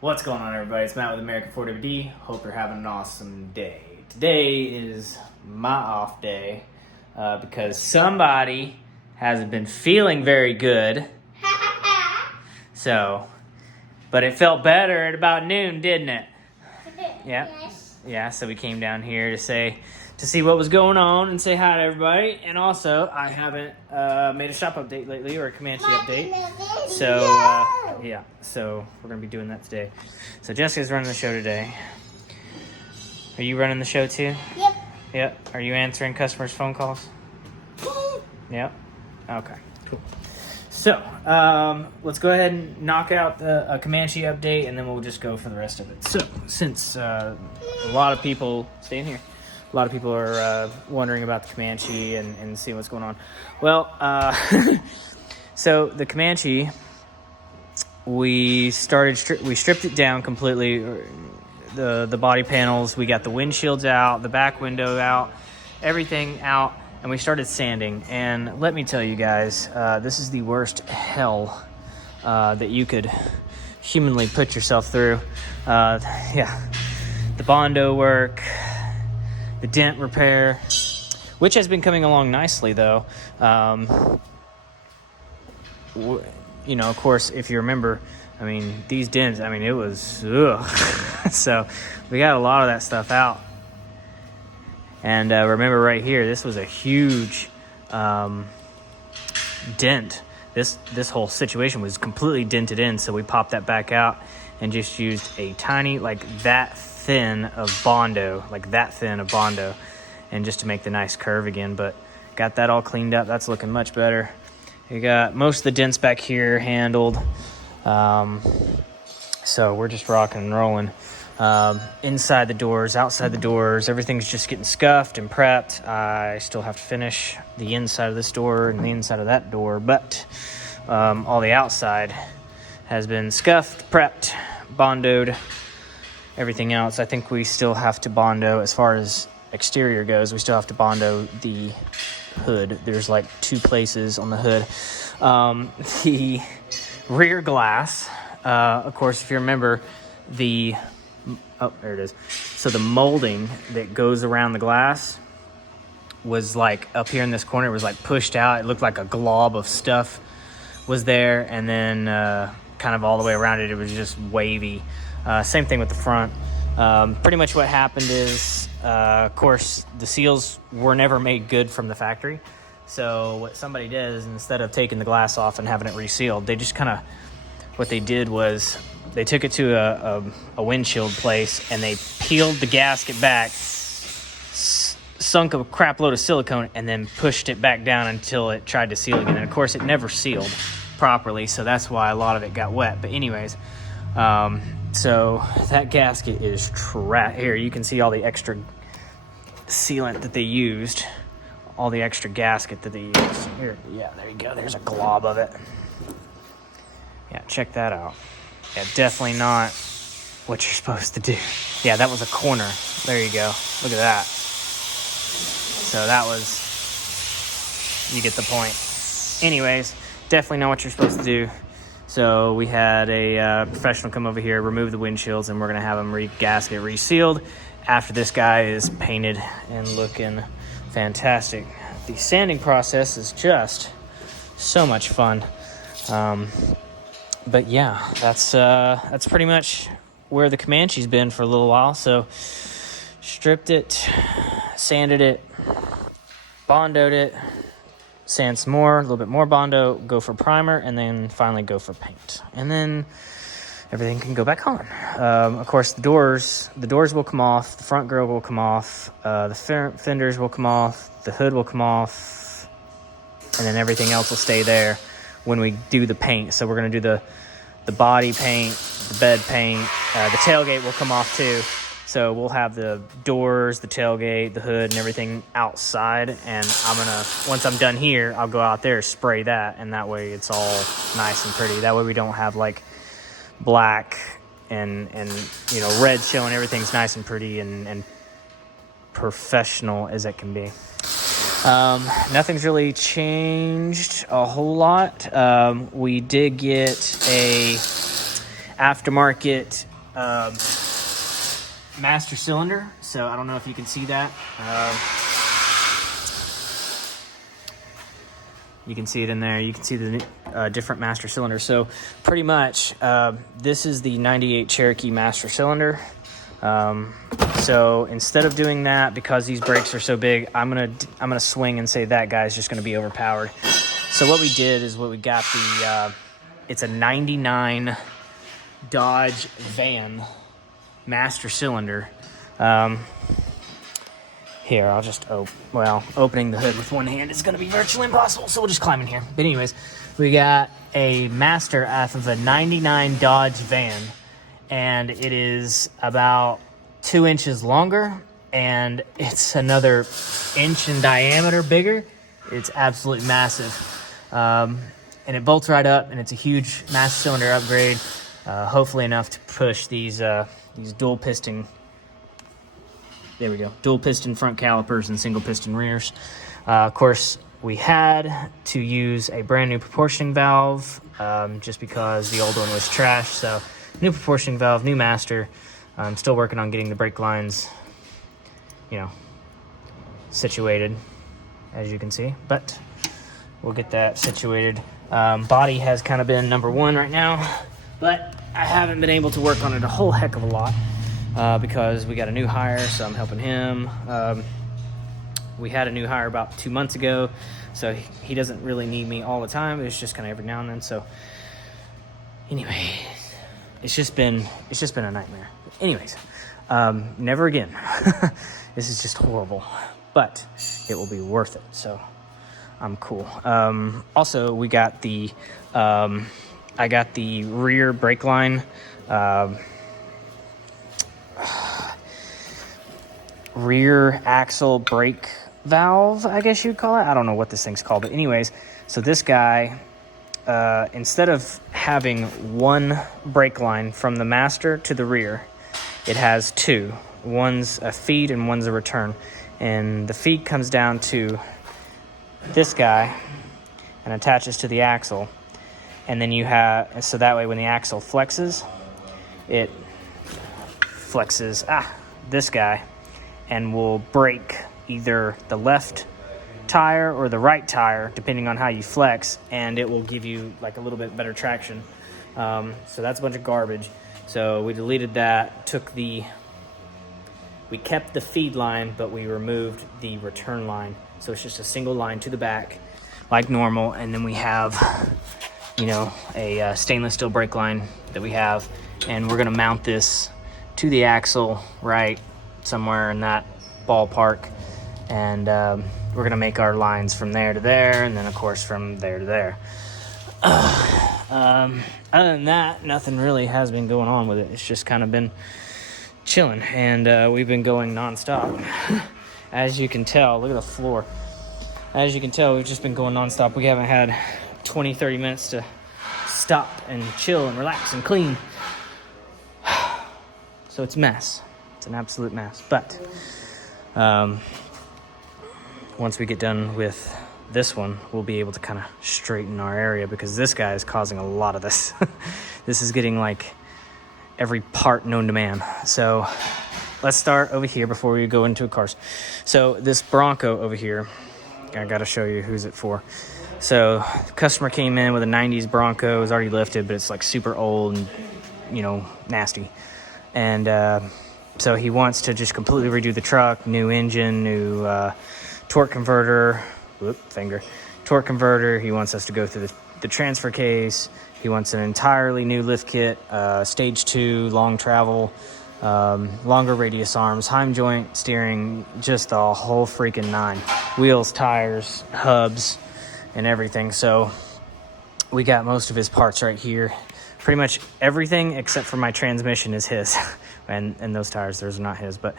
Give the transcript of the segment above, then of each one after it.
What's going on, everybody? It's Matt with American 4WD. Hope you're having an awesome day. Today is my off day because somebody hasn't been feeling very good. But it felt better at about noon, didn't it? Yeah. Yes. Yeah, so we came down here to see what was going on and say hi to everybody. And also, I haven't made a shop update lately or a Comanche update. So, yeah, so we're going to be doing that today. So Jessica's running the show today. Are you running the show too? Yep. Yep. Are you answering customers' phone calls? Yep. Okay, cool. So, let's go ahead and knock out the Comanche update, and then we'll just go for the rest of it. So, since a lot of people, stay in here, a lot of people are wondering about the Comanche and seeing what's going on. Well, so the Comanche, we stripped it down completely, the body panels, we got the windshields out, the back window out, everything out. And we started sanding, and let me tell you guys, this is the worst hell that you could humanly put yourself through. Yeah, the Bondo work, the dent repair, which has been coming along nicely, though. You know, of course, if you remember, I mean, these dents, I mean, it was, ugh. So we got a lot of that stuff out. And remember right here, this was a huge dent. This whole situation was completely dented in, so we popped that back out and just used a tiny, like that thin of Bondo, and just to make the nice curve again. But got that all cleaned up. That's looking much better. We got most of the dents back here handled. So we're just rocking and rolling. Inside the doors, outside the doors, everything's just getting scuffed and prepped. I still have to finish the inside of this door and the inside of that door, but all the outside has been scuffed, prepped, bondoed, everything else. I think we still have to bondo, as far as exterior goes, we still have to bondo the hood. There's like 2 places on the hood. The rear glass, of course, if you remember, oh, there it is. So the molding that goes around the glass was like up here in this corner. It was like pushed out. It looked like a glob of stuff was there. And then kind of all the way around it, it was just wavy. Same thing with the front. Pretty much what happened is, of course, the seals were never made good from the factory. So what somebody did is, instead of taking the glass off and having it resealed, they just kind of, what they did was, they took it to a windshield place, and they peeled the gasket back, sunk a crap load of silicone, and then pushed it back down until it tried to seal again. And of course, it never sealed properly, so that's why a lot of it got wet. But anyways, so that gasket is trash. Here, you can see all the extra sealant that they used, all the extra gasket that they used. Here, yeah, there you go. There's a glob of it. Yeah, check that out. Yeah, definitely not what you're supposed to do. Yeah, that was a corner. There you go. Look at that. So that was, you get the point. Anyways, definitely not what you're supposed to do. So we had a professional come over here, remove the windshields, and we're going to have them gasket resealed after this guy is painted and looking fantastic. The sanding process is just so much fun. But yeah, that's pretty much where the Comanche's been for a little while. So stripped it, sanded it, bondoed it, sand some more, a little bit more Bondo, go for primer, and then finally go for paint. And then everything can go back on. Of course, the doors will come off, the front grille will come off, the fenders will come off, the hood will come off, and then everything else will stay there when we do the paint. So we're going to do the body paint, the bed paint, the tailgate will come off too. So we'll have the doors, the tailgate, the hood, and everything outside. And once I'm done here, I'll go out there, spray that, and that way it's all nice and pretty. That way we don't have like black and you know, red showing. Everything's nice and pretty and professional as it can be. Nothing's really changed a whole lot. We did get aftermarket master cylinder. So I don't know if you can see that. You can see it in there. You can see the different master cylinders. So pretty much, this is the 98 Cherokee master cylinder. So instead of doing that, because these brakes are so big, I'm gonna swing and say that guy's just gonna be overpowered. So what we did is we got it's a 99 Dodge van master cylinder. Here, I'll just opening the hood with one hand is going to be virtually impossible, so we'll just climb in here. But anyways, we got a master off of a 99 Dodge van, and it is about 2 inches longer, and it's another inch in diameter bigger. It's absolutely massive. And it bolts right up, and it's a huge master cylinder upgrade, hopefully enough to push these dual piston. There we go. Dual piston front calipers and single piston rears. Of course, we had to use a brand new proportioning valve just because the old one was trash. So new proportioning valve, new master. I'm still working on getting the brake lines, situated, as you can see. But we'll get that situated. Body has kind of been number one right now, but I haven't been able to work on it a whole heck of a lot. Because we got a new hire, so I'm helping him. We had a new hire about 2 months ago, so he doesn't really need me all the time. It's just kind of every now and then. So anyway, it's just been a nightmare. Anyways, never again. This is just horrible, but it will be worth it. So I'm cool. Also, we got I got the rear brake line. Rear axle brake valve, I guess you'd call it. I don't know what this thing's called, but anyways, so this guy, instead of having one brake line from the master to the rear, it has two. One's a feed and one's a return. And the feed comes down to this guy and attaches to the axle. And then so that way when the axle flexes, it flexes this guy and will brake either the left tire or the right tire depending on how you flex, and it will give you like a little bit better traction. So that's a bunch of garbage. So we deleted that, we kept the feed line, but we removed the return line, so it's just a single line to the back like normal. And then we have a stainless steel brake line that we have, and we're going to mount this to the axle right somewhere in that ballpark, and we're going to make our lines from there to there, and then of course from there to there. Other than that, nothing really has been going on with it. It's just kind of been chilling, and we've been going nonstop. As you can tell, look at the floor. As you can tell, we've just been going nonstop. We haven't had 20-30 minutes to stop and chill and relax and clean. So it's a mess. It's an absolute mess. But once we get done with this one, we'll be able to kind of straighten our area, because this guy is causing a lot of this. This is getting like every part known to man. So let's start over here before we go into cars. So this Bronco over here, I got to show you who's it for. So the customer came in with a 90s Bronco. It was already lifted, but it's like super old and, nasty. And so he wants to just completely redo the truck, new engine, new torque converter, torque converter. He wants us to go through the transfer case. He wants an entirely new lift kit, stage 2, long travel, longer radius arms, heim joint, steering, just the whole freaking nine. Wheels, tires, hubs, and everything. So we got most of his parts right here. Pretty much everything except for my transmission is his. and those tires, those are not his. But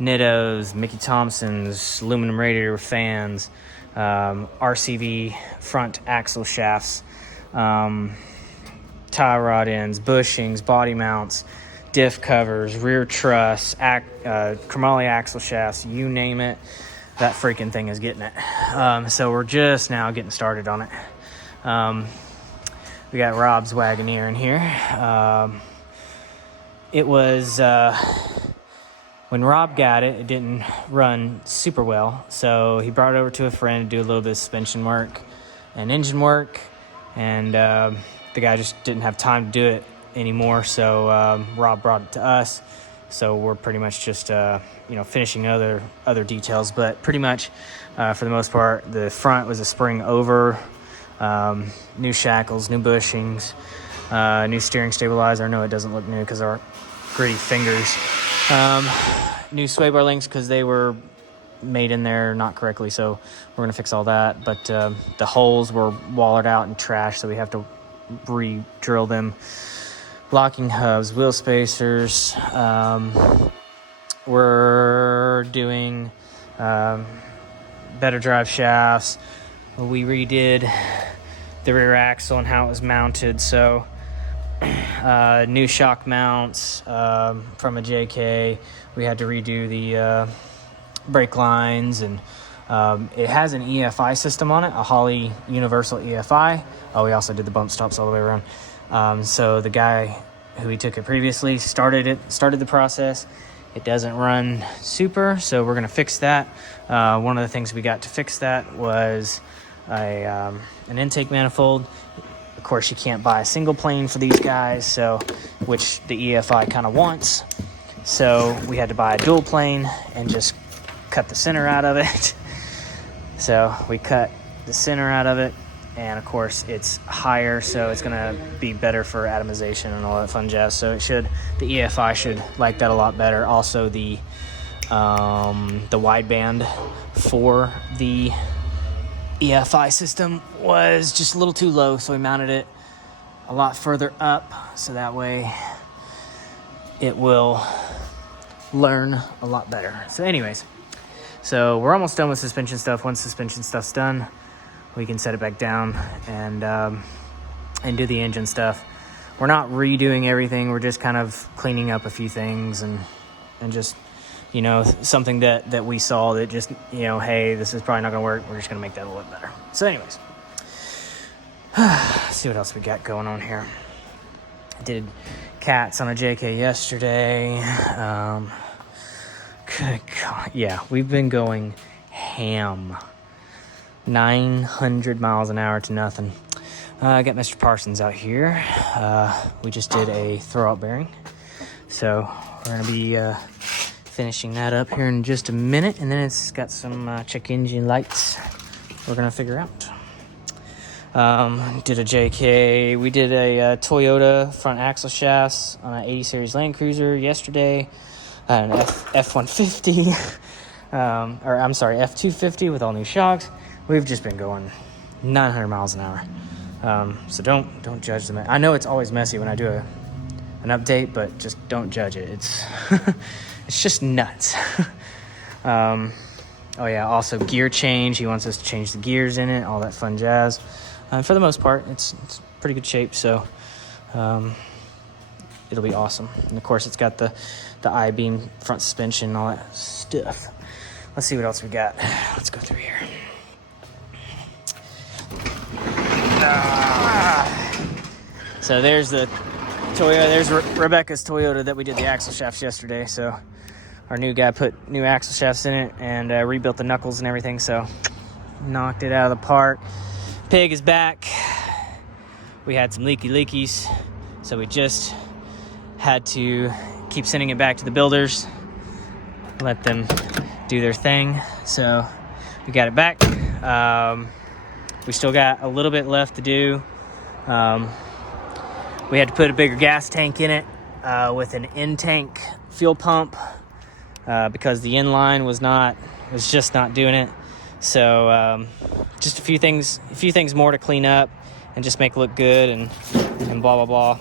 Nittos, Mickey Thompson's, aluminum radiator fans, RCV front axle shafts, tie rod ends, bushings, body mounts, diff covers, rear truss, chromoly axle shafts, you name it, that freaking thing is getting it. So we're just now getting started on it. we got Rob's Wagoneer in here. It was, when Rob got it, it didn't run super well. So he brought it over to a friend to do a little bit of suspension work and engine work. And the guy just didn't have time to do it anymore. So Rob brought it to us. So we're pretty much just, finishing other details. But pretty much, for the most part, the front was a spring over, new shackles, new bushings, new steering stabilizer. I know it doesn't look new because our gritty fingers. New sway bar links because they were made in there not correctly, so we're going to fix all that. But the holes were wallered out and trashed, so we have to re-drill them. Locking hubs, wheel spacers. We're doing better drive shafts. We redid the rear axle and how it was mounted, so new shock mounts from a JK. We had to redo the brake lines, and it has an EFI system on it, a Holley Universal EFI. Oh, we also did the bump stops all the way around. So the guy who we took it previously started the process. It doesn't run super, so we're gonna fix that. One of the things we got to fix that was an intake manifold. Of course, you can't buy a single plane for these guys, so which the EFI kind of wants. So we had to buy a dual plane and just cut the center out of it. So we cut the center out of it, and of course it's higher, so it's gonna be better for atomization and all that fun jazz. So the EFI should like that a lot better. Also the wideband for the EFI system was just a little too low, so we mounted it a lot further up, so that way it will learn a lot better. So anyways, so we're almost done with suspension stuff. Once suspension stuff's done, we can set it back down and do the engine stuff. We're not redoing everything, we're just kind of cleaning up a few things and just something that we saw that just, hey, this is probably not gonna work. We're just gonna make that a little bit better. So anyways, let's see what else we got going on here. I did cats on a JK yesterday. Good God. Yeah, we've been going ham. 900 miles an hour to nothing. I got Mr. Parsons out here. We just did a throwout bearing. So we're gonna be finishing that up here in just a minute, and then it's got some check engine lights we're gonna figure out. Did a JK. We did a Toyota front axle shafts on an 80 series Land Cruiser yesterday, an F-150, F-250 with all new shocks. We've just been going 900 miles an hour. So don't judge them. I know it's always messy when I do an update, but just don't judge it. It's it's just nuts. Oh yeah, also gear change. He wants us to change the gears in it, all that fun jazz. For the most part, it's pretty good shape, so it'll be awesome. And of course, it's got the I-beam front suspension and all that stuff. Let's see what else we got. Let's go through here. So there's the Toyota. There's Rebecca's Toyota that we did the axle shafts yesterday. So our new guy put new axle shafts in it and rebuilt the knuckles and everything. So knocked it out of the park. Pig is back. We had some leakies, so we just had to keep sending it back to the builders, let them do their thing. So we got it back. We still got a little bit left to do. We had to put a bigger gas tank in it with an in-tank fuel pump because the inline was just not doing it. So just a few things more to clean up and just make it look good and blah blah blah.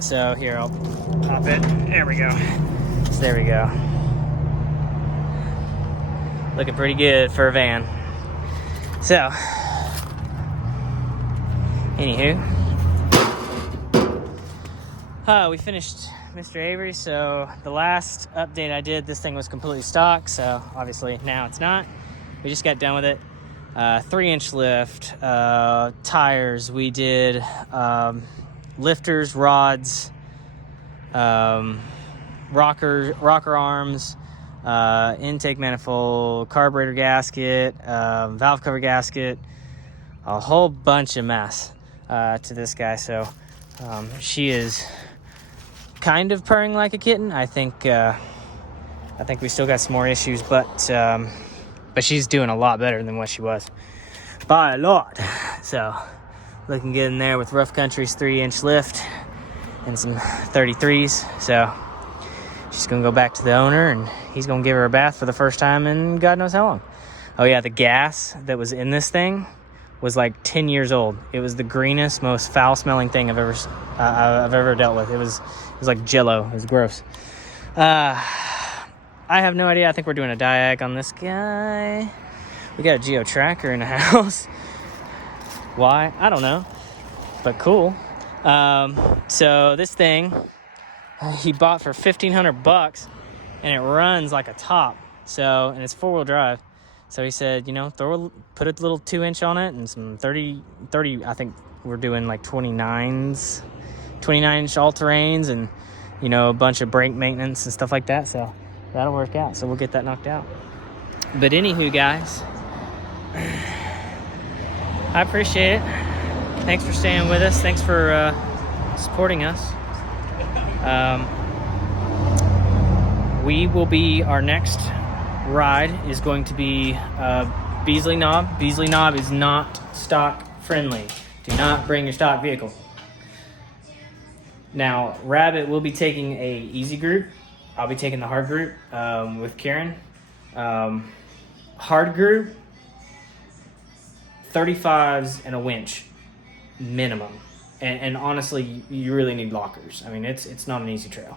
So here, I'll pop it. There we go. So there we go. Looking pretty good for a van. So anywho, we finished Mr. Avery. So the last update I did, this thing was completely stock, so obviously now it's not. We just got done with it. 3-inch lift, tires. We did lifters, rods, rocker arms, intake manifold, carburetor gasket, valve cover gasket, a whole bunch of mess to this guy. So she is kind of purring like a kitten. I think we still got some more issues, but she's doing a lot better than what she was by a lot. So looking good in there with Rough Country's 3-inch lift and some 33s. So she's gonna go back to the owner, and he's gonna give her a bath for the first time in God knows how long. Oh yeah, the gas that was in this thing was like 10 years old. It was the greenest, most foul-smelling thing I've ever dealt with. It was like Jello. It was gross. I have no idea. I think we're doing a diag on this guy. We got a Geo Tracker in the house. Why? I don't know, but cool. So this thing he bought for $1,500, and it runs like a top. So, and it's 4-wheel drive. So he said, you know, put a little 2-inch on it and some 30. I think we're doing like 29s, 29-inch all-terrains, and you know, a bunch of brake maintenance and stuff like that. So that'll work out. So we'll get that knocked out. But anywho, guys, I appreciate it. Thanks for staying with us. Thanks for supporting us. Our next ride is going to be Beasley Knob. Beasley Knob is not stock friendly. Do not bring your stock vehicle. Now, Rabbit will be taking a easy group. I'll be taking the hard group with Karen. Hard group, 35s and a winch minimum. And honestly, you really need lockers. I mean, it's not an easy trail.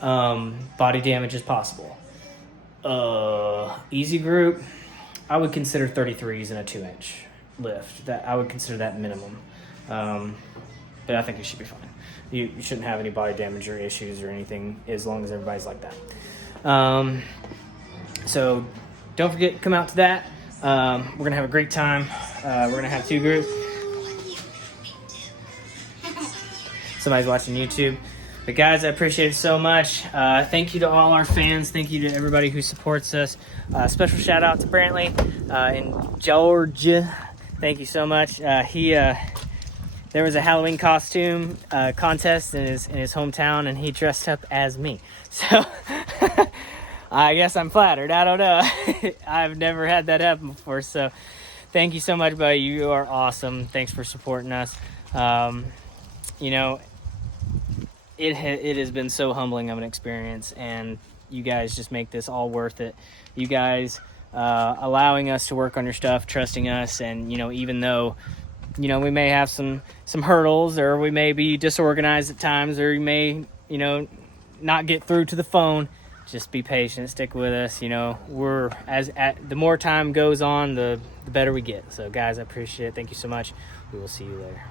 Body damage is possible. Easy group, I would consider 33s and a 2-inch lift. That I would consider that minimum. But I think it should be fine. You shouldn't have any body damage or issues or anything as long as everybody's like that. So don't forget, come out to that. We're going to have a great time. We're going to have 2 groups. Somebody's watching YouTube. But guys, I appreciate it so much. Thank you to all our fans. Thank you to everybody who supports us. Special shout out to Brantley in Georgia. Thank you so much. There was a Halloween costume contest in his hometown, and he dressed up as me. So I guess I'm flattered. I don't know. I've never had that happen before. So thank you so much, buddy. You are awesome. Thanks for supporting us. You know, it has been so humbling of an experience, and you guys just make this all worth it. You guys allowing us to work on your stuff, trusting us, and you know, even though you know we may have some hurdles, or we may be disorganized at times, or you may, you know, not get through to the phone, just be patient, stick with us. You know, the more time goes on, the better we get. So guys, I appreciate it. Thank you so much. We will see you later.